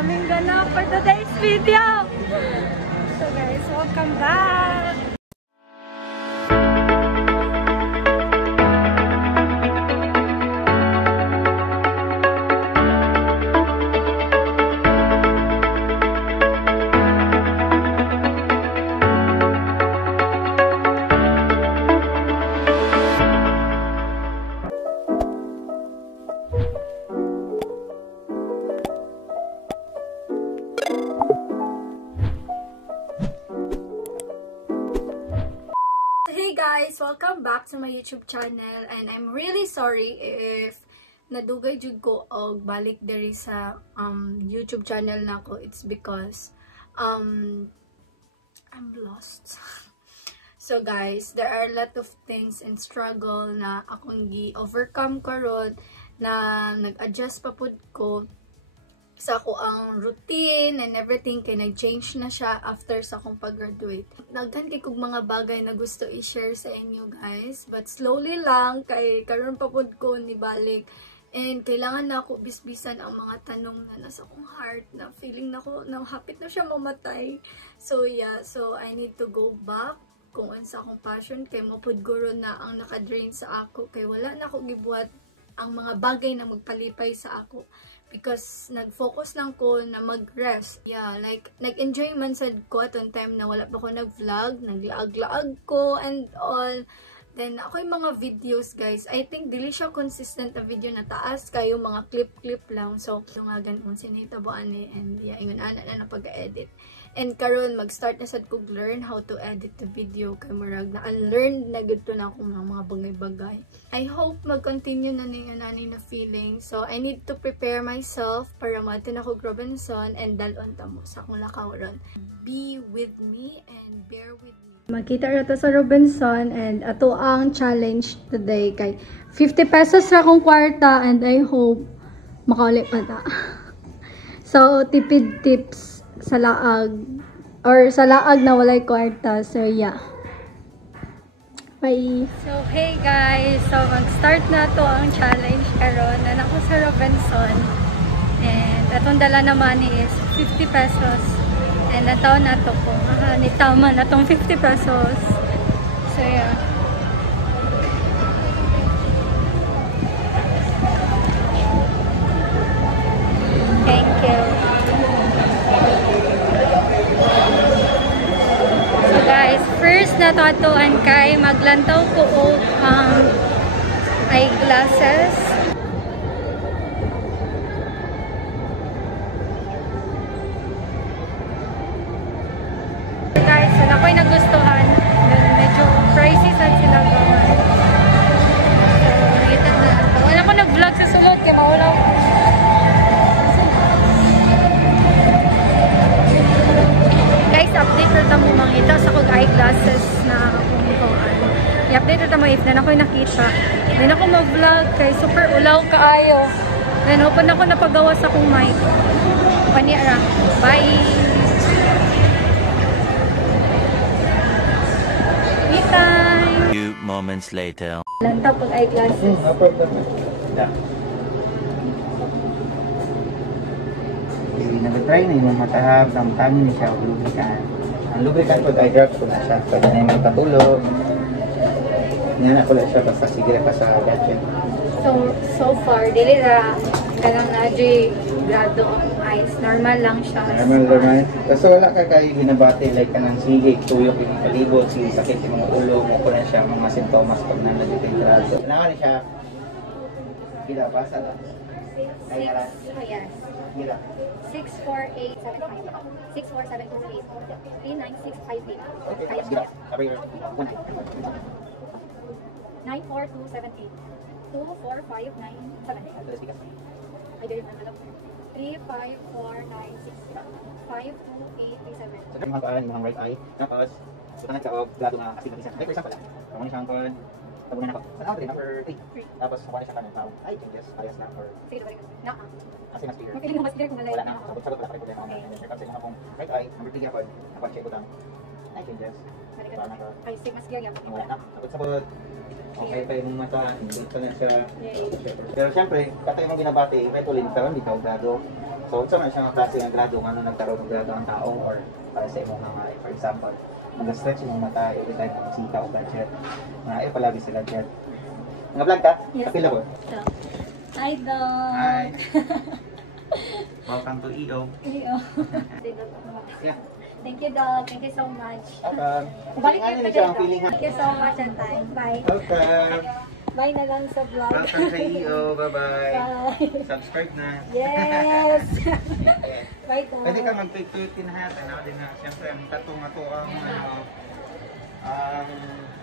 daming ganap for today's video. So guys, welcome back. Hey guys! Welcome back to my YouTube channel, and I'm really sorry if nadugay jud ko og balik diri sa YouTube channel nako. It's because I'm lost. So guys, there are a lot of things and struggle na akong gi-overcome karon, na nag-adjust pa pud ko sa ako ang routine and everything, kay nag-change na siya after sa akong pag-graduate. Nagkan kay kog mga bagay na gusto i-share sa inyo guys, but slowly lang kay karon pa pud ko ni balik, and kailangan na ako bisbisan ang mga tanong na nasa akong heart, na feeling na ko na hapit na siya mamatay. So yeah, so I need to go back kung ano sa akong passion, kay mapud guro na ang naka-drain sa ako, kay wala na ako gibuhat ang mga bagay na magpalipay sa ako. Because nag-focus lang ko na mag-rest. Yeah, like, nag-enjoy man sad ko at on time na wala pa ko nag-vlog, naglaag-laag ko and all. Then, ako yung mga videos, guys, I think dili siya consistent na video na taas kayo, mga clip-clip lang. So, tungagan kung sinitabuan eh, and yeah, ingon ana na pag-edit. And karon mag-start na sad ko learn how to edit the video, kay murag na unlearn na gito na akong mga bagay-bagay. I hope mag-continue na nani na feeling. So I need to prepare myself para matin ako Robinson and dalon ta mo sa akong lakaw ron. Be with me and bear with me. Makita ra ta sa Robinson, and ato ang challenge today kay 50 pesos ra akong kwarta, and I hope makauli pa ta. So tipid tips sa laag, or sa laag na walay kwarta. So yeah, bye. So hey guys, so mag-start na to ang challenge karon. Na ako sa Robinson, and atong dala naman is 50 pesos, and nataw na to ko ni tama na tong 50 pesos. So yeah, thank you. Guys, first na tatuan kay maglantaw ko og eyeglasses. Guys, so nakoy nagustuhan. Medyo pricey sad sila gawan. So, nakita na. Wala ko nag-vlog sa sulod kay maulaw. Guys, update na mo mangita sa kong eyeglasses na kung i-update na mo if na ako'y nakita. Then ako mag-vlog kay super ulaw kaayo. Then open ako napagawa sa akong mic. Paniara. Bye! Me time! Few moments later. Lantaw pag eyeglasses. Nag-try na yung matahab, tamtamin niya siya o lubricant. Ang lubricant pag eye drops ko na siya. Pwede na yung magpatulog. Yan ako lang siya, basta sige ka sa gadget. So far, dili ra kanang na-j grado ang eyes. Normal lang siya. Normal. Kasi wala ka kayo binabati, like ka ng sige, tuyok, yung palibot, sige, sakit yung mga ulo, mo ko na siya, mga sintomas pag nalagit yung grado. Kailangan siya, kila pa sa lang. Yes. Kila. 64875. 64728. 39658. Okay, kila. Sabi yung 94278. 24597. I did it na 35496. 52837. So, yung mga right eye, tapos, sutangan sa og grado nga kasi nag-isa. Like for example, kung ano siyang kon, tabunan ako. Sa number 3. Tapos, kung ano siya kanin tao, ay, changes, parehas na, or... Sige, balik. Na. Kasi mas clear. Mapiling mo mas clear kung malay. Wala na, sagot wala pa rin problema. And then, kasi kung akong right eye, number 3 ako, napag-check ko lang, ay, changes. Ay, sige, mas clear yan. Wala na, sabot-sabot. Okay pa yung mata, dito na siya. Pero syempre, katay mong ginabati, may tulin ka ron, di ka grado. So, ito na siya mga klase ng grado, ano nagkaroon ng grado ang tao or para sa imong mga, for example, mag-stretch yung mata, every time kung sika o gadget. Palagi sila gadget. Mga vlog ka? Yes. Kapila ko? Hi, Doc! Hi! Welcome to EO. Yeah. Thank you, Doc. Thank you so much. Balik nga nila siya ang feeling ha. Thank you so much and time. Bye. Welcome! Bye na lang sa vlog. Welcome sa EO. Bye-bye! Bye. Subscribe na! Yes! Bye, Doc. Pwede ka mag-tweet lahat, ano, din na, siyempre, ang tatong ato ang,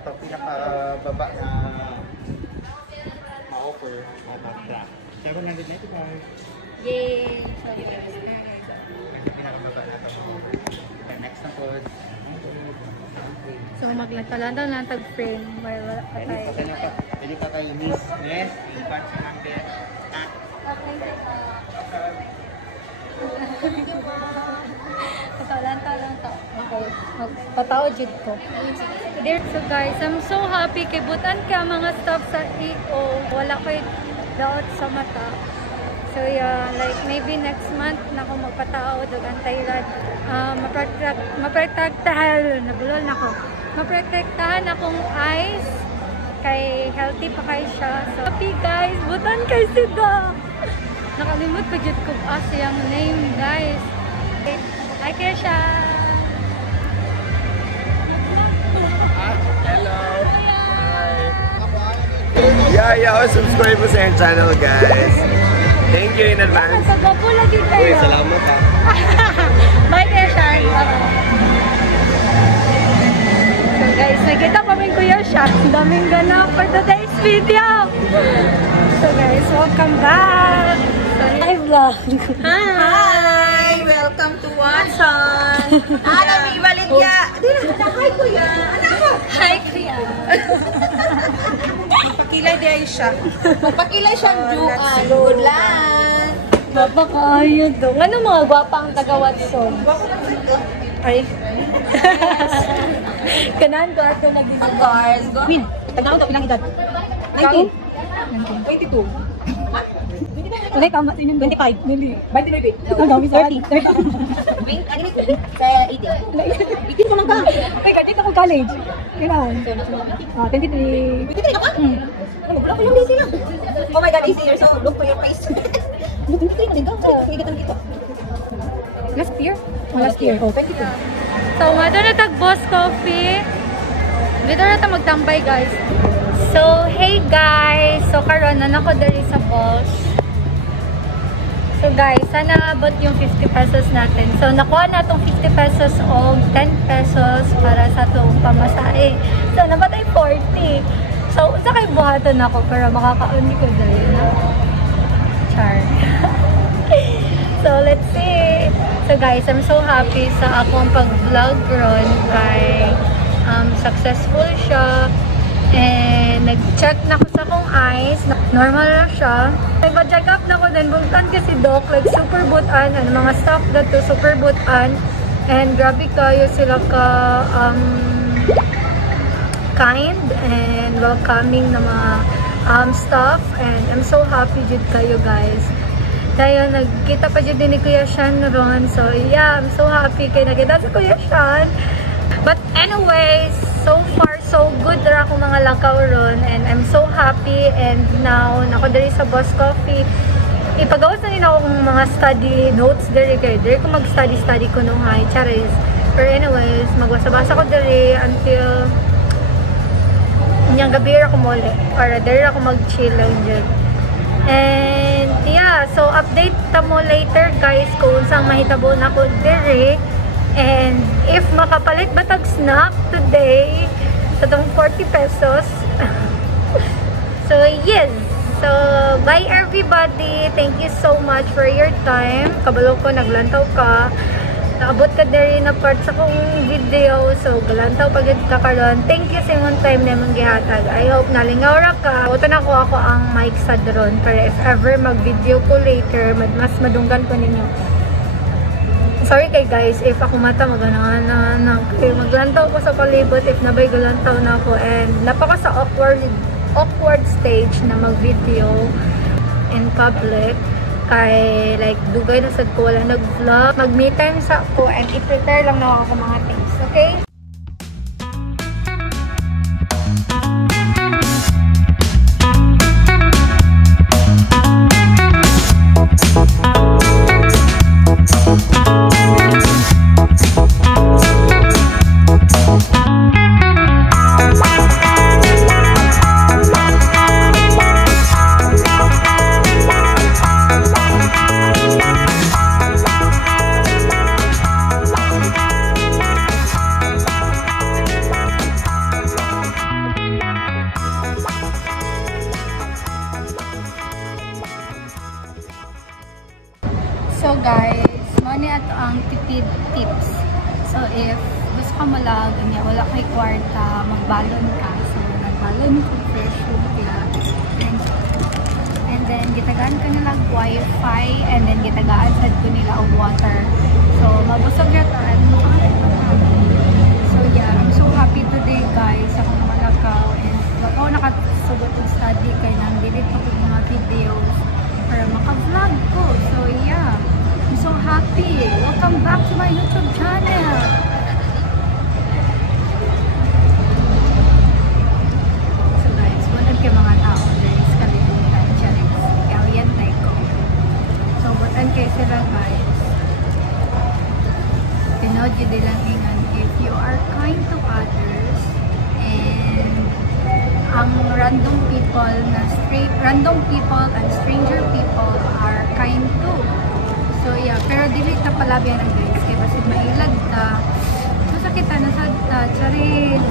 ato pinaka-baba na ma-offer, pero nandun na ito ba? Yay! Pinaka-baba na ito ma-offer. Next na po. So, maglantaw lang tag-frame. Wala pa tayo. Pwede ka kayo, Miss. Yes, ipan sa number. Lantaw lang to. Okay. Magpatao jud ko. So guys, I'm so happy kay butan ka mga stuff sa EO. Wala ko'y daot sa mata. So yeah, like maybe next month na ako magpatao dagan Thailand. Maprotektahan, nabulol na ko. Maprotektahan akong eyes kay healthy pa kay siya. So happy guys, butan kay sida. Nakalimot ko jud ko yung name guys. Hi Kesha. Hello. Hi. Yeah, subscribe mo sa yung channel, guys. Thank you in advance. Sa gwapo lagi kayo. Uy, salamat ha. Bye Kesha. So guys, nakita pa rin Kuya siya. Daming ganap for today's video. So guys, welcome back. Hi vlog. Hi! Welcome to Watson! Ano, may baligya! Hi, kuya! Hi Kuya. Magpakilay di ay siya. Magpakilay siya Juan. Good luck! Mapakayo daw. Ano mga gwapang taga-Watson? Ay. Kanahan ko ato na din. Of course. Go. Win. Tagdaw to ilang edad? 19. 22. Wala tama sa inyong 25. Nili. 29. Ang dami sa 30. Ano yun? Sa 18. 18 ko lang ka. Ay, gadget ako college. Kailan? 23. 23 na ka? Wala ko yung busy lang. Oh my God, easy. You're so look for your face. 23 din ka. Higatan kita. Last year? Last year. Oh, 22. So, mado na tag-boss coffee. Dito na ito magtambay, guys. So, hey guys! So, karon na ako dali sa boss. So, guys, sana abot yung 50 pesos natin. So, nakuha na itong 50 pesos o 10 pesos para sa itong pamasahe. So, nabatay 40. So, sa kay buhaton ako para makakauni ko dali na. Char. So, let's see. So, guys, I'm so happy sa akong pag-vlog ron kay successful siya. And nag-check na ko sa akong eyes. Normal na siya. Nag-check up na ko din. Bugtan kasi doc. Like super butan. Ano, mga staff na to super butan. And grabe kayo sila ka kind and welcoming na mga staff. And I'm so happy jud kayo guys. Dahil nagkita pa jud din ni Kuya Sean ron. So yeah, I'm so happy kay nakita si Kuya Sean. But anyways, so far so good ra ako mga lakaw ron and I'm so happy. And now nako diri sa Boss Coffee ipagawas na din ako ng mga study notes diri kay diri ko mag-study ko nung high charis. Pero anyways, magbasa-basa ko diri until nyang gabi ra ko mole para diri ako mag-chill lang dyan. And yeah, so update ta mo later guys kung saan mahitabo na ko diri. And if makapalit ba tag snack today sa itong 40 pesos. So yes, so bye everybody, thank you so much for your time. Kabalo ko naglantaw ka, naabot ka diri na part sa kong video, so galantaw pagid ka karon. Thank you sa imong time na imong gihatag. I hope nalingaw ra ka. Uto na ko ako ang mic sa drone para if ever mag video ko later mas madunggan ko ninyo. Sorry kay guys, if ako mata maglantaw ko sa palibot, if nabay galantaw na ako and napaka sa awkward awkward stage na mag-video in public. Kay like dugay na sad ko wala nag-vlog. Mag-me time sa ako and i-prepare lang na ako mga things. Okay? So guys, mani ato ang tipid tips. So if gusto ka malag, wala kay kwarta, magbalon ka. So nagbalon ko fresh food kila. And then gitagaan ka nila wifi and then gitagaan sad ko nila og water. So mabusog na taan. So yeah, I'm so happy today guys. Ako malakaw and ako nakasugot og study kay nang delete ko mga videos para maka-vlog ko. So yeah, I'm so happy. Welcome back to my YouTube channel. So guys, wala kay mga tao guys, kalimutan challenge. Alien ko. So butan kay sila guys. Tinod yun lang ingan if you are kind to others and ang random people and stranger people are kind too. So yeah, pero dili ta palabi na guys kay basid mailag ta. Masakit na sad ta, charin.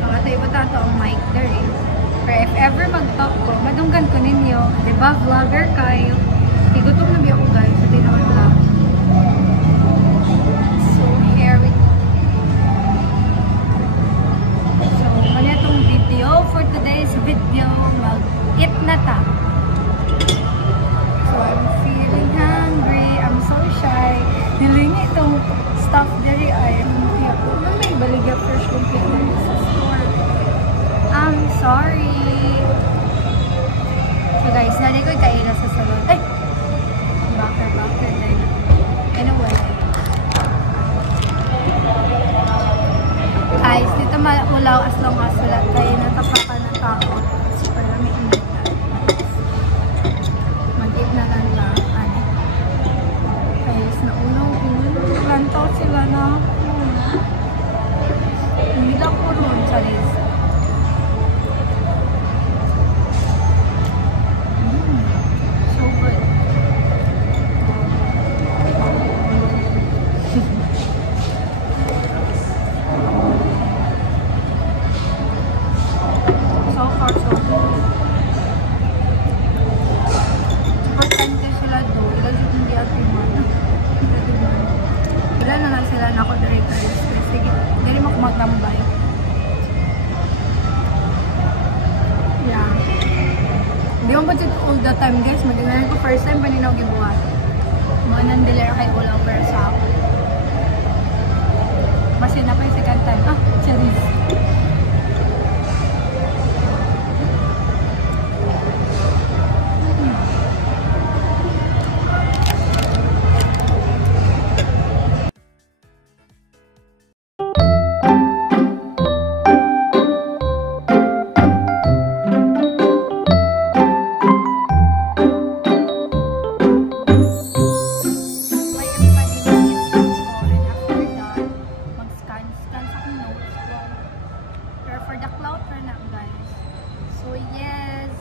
So ato iba ta ang mic there eh. Pero if ever mag-talk ko, madunggan ko ninyo, di ba vlogger kayo? Igutom na biya ko guys, sa tinawag vlog. So here we go. Itong video for today's video, mag-eat na ta. So I'm feeling hungry, I'm so shy. Diling itong stuff diri ay may baligya fresh computer sa store. I'm sorry. So guys, nanay ko kaila sa salon. Ay! Backer din. Anyway. Guys, dito maulaw as long as wala tayo natapakan na tao. Super lamig na mag-eat na lang lang. Guys, naulaw lantaw sila na hindi lang po ron sa rin. So good. So far, so good. Kapag time sila do, ilagay hindi atin mo. Wala na lang sila na ako director. Sige, dali mo kumagtambay. Yeah. Hindi mo ba dito all the time guys? Magiging ko first time pa ninaw gibuhat. Mga nandilera kay ulaw pero sa ako. Masin na pa yung second time. Ah, cherries. For the cloud for na guys. So yes.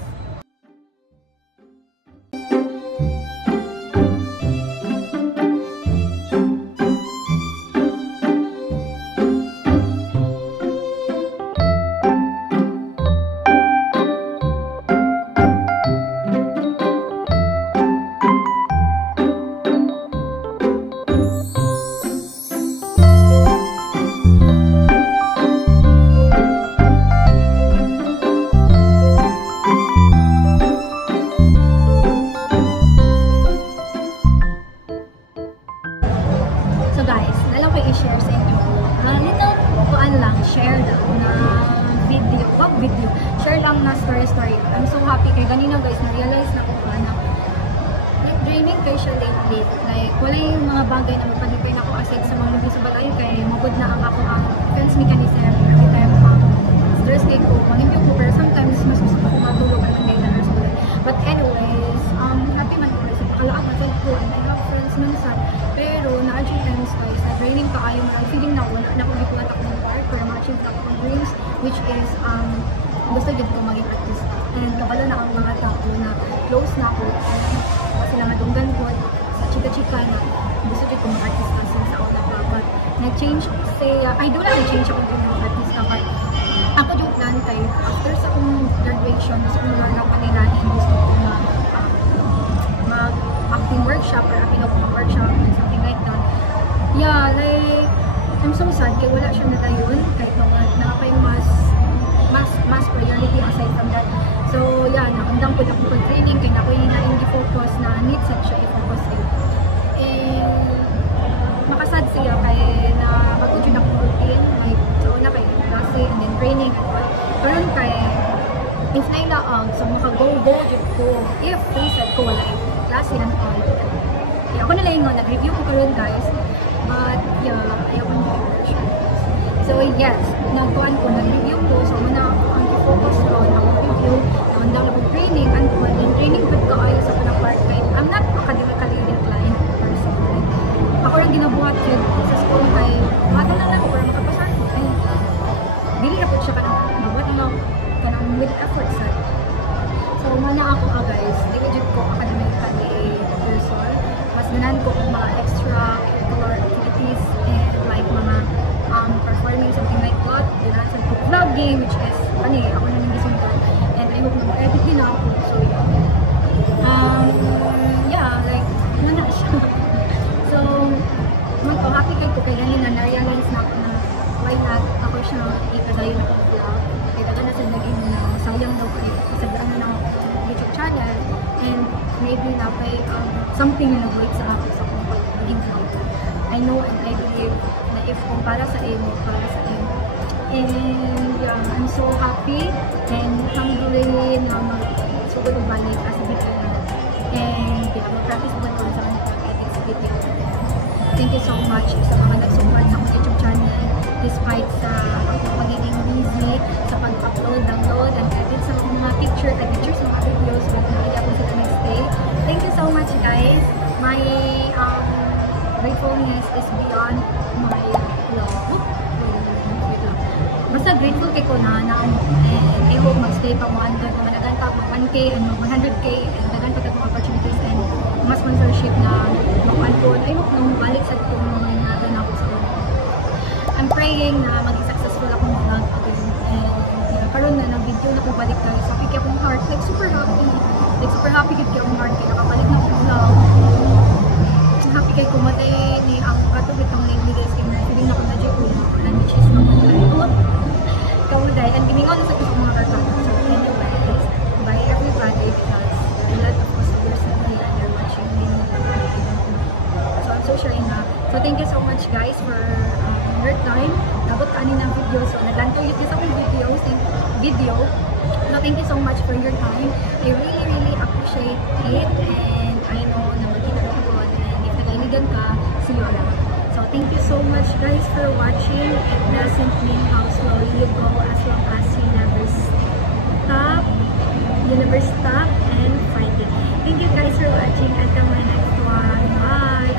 So guys, nalang ko i-share sa inyo. Little kuan lang, share daw na video. ako video. Share lang na story. I'm so happy kay ganina guys, na-realize na ko na like draining kay siya lately. Like wala yung mga bagay na magpanipay na ako aside sa mga lubi sa balayo kay magod na ang ako ang defense mechanism. Every time stress kay ko, manimyo ko pero sometimes mas gusto ko matulog ang nangyay na nurse ko. But anyways, happy man ko kasi pakalaak na ko and I have friends nun sa pero na-achieve times guys na draining ka ayaw mo lang feeling na wala na kung ikulat ako ng work or ma-achieve na ako ng dreams which is gusto din ko maging artist and kabalo na ang mga tao na close na ako kasi na madunggan ko sa chika-chika na gusto din ko mag-artist na since ako na but nag-change kasi I do na nag-change ako kung mag-artist na but ako yung plan tayo after sa akong graduation gusto ko na panirahin gusto ko na mag-acting workshop or acting workshop and something like that. Yeah, like I'm so sad kaya wala siya na tayon kahit na pa yung mas priority aside from that. So yeah, nakandang po ako pag-training kaya na ko yung na-focus na need set siya i-focus in. And makasad siya kaya na mag-tune ako routine like so una kay klase and then training at all. Karoon kaya if nailaag so maka-go jud ko if reset ko wala klase and all. Kaya ako nalang nag-review ko karoon guys. But yeah, ayaw ko na so yes, nagkuhan ko, nag-review ko. So muna ang focus ko, nag-review, nakandang na training, and training with ko ayaw sa pinang part kahit I'm not academically inclined person. Ako rin ginabuhat yun sa school kay mata na lang ko para makapasan ko. Ay, dili na po siya nabuhat na kanang with effort sa. So muna ako guys, dili ko academically person. Mas ganan ko kung mga extra curricular activities and like mga performing something like that. Ganan sa vlogging which is ako na nang gising ko and I hope na mag-edit din ako. So yeah, like ano na siya. So happy kayo ko kaya na na-realize na ako na why not ako siya ikadayo na akong vlog. Kaya taga na sa naging sayang daw ko sa daan na YouTube channel and maybe na pa something na nag-wait sa akin sa akong pag-maging vlog. I know and I believe na if kung para sa imo, para sa imo. And yeah, I'm so happy and alhamdulillah na magsugod ang balik as a beginner. And yeah, mag-practice ba ito sa mga pag-edit sa video. Thank you so much sa mga nag-support sa akong YouTube channel despite sa akong pagiging busy sa pag-upload, download, and edit sa mga pictures, sa mga videos but hindi ako sila next day. Thank you so much guys. My gratefulness is beyond my love. Basta grateful kay ko na and I hope mag-stay pa mo hanggang managan pa mag 1K and mag 100K and nagan pa mga opportunities and mas sponsorship na mag-unfold. I hope nung balik sa kung nagan ako sa I'm praying na maging successful akong vlog again and karoon na video na ko balik tayo so happy akong heart like super happy kid akong heart kaya nakabalik na akong vlog. Happy kay kumatay ni ang katubit ang link ni guys kaya hindi na ko na dyan and which is kamuday and giningon sa mga kartata. So anyways, bye everybody because a lot of customers are here and they're watching me. So I'm so sharing na. So thank you so much guys for your time. Nabot ka ng video. So naglanto yun sa aking video. So thank you so much for your time. I really appreciate it and I know na magkita ko po and if nag-iligan ka, see you around. So thank you so much guys for watching. It doesn't mean how slowly you go as long as you never stop and fighting. Thank you guys for watching. Until my next one. Bye.